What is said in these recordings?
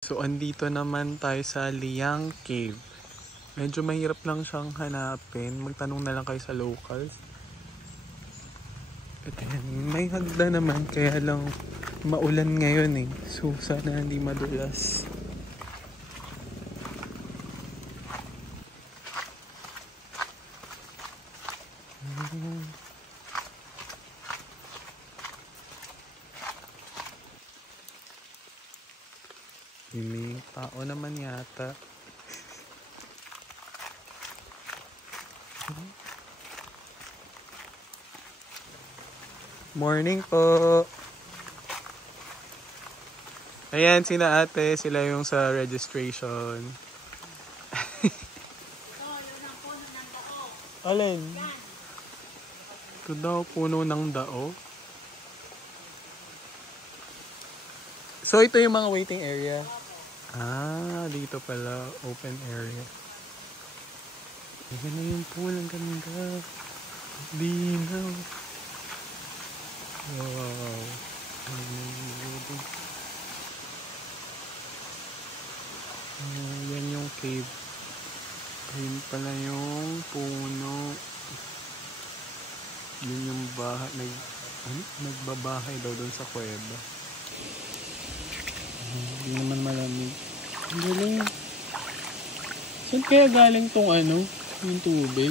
So, andito naman tayo sa Liang Cave. Medyo mahirap lang siyang hanapin. Magtanong na lang kayo sa locals. At yan, may hagda naman. Kaya lang maulan ngayon eh. So, sana hindi madulas. May tao naman yata. Morning po. Ayan, sina ate. Sila yung sa registration. Alin? Ito daw puno ng dao. So, ito yung mga waiting area. Ah, dito pala. Open area. Ayan na yung pool. Ang ganda. Dinaw. Wow. Yan yung cave. Ayun pala yung puno. Yun yung bahay. Nagbabahay daw doon sa kuweba. Hindi naman malamig. Ang galing. Saan kaya galing tong yung tubig?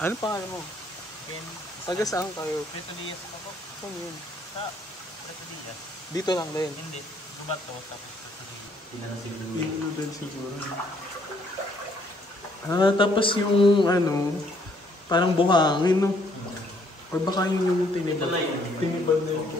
Ano pangalan mo? Ken. Taga saan kayo? Preto Diaz pa po. Saan yun? Sa Preto Diaz. Dito lang din? Hindi. Subato tapos Preto Diaz. Pinano din siguro. Ah, tapos yung parang buhangin, no? Or baka yun yung tinibad. Ito na yun. Tinibad na yung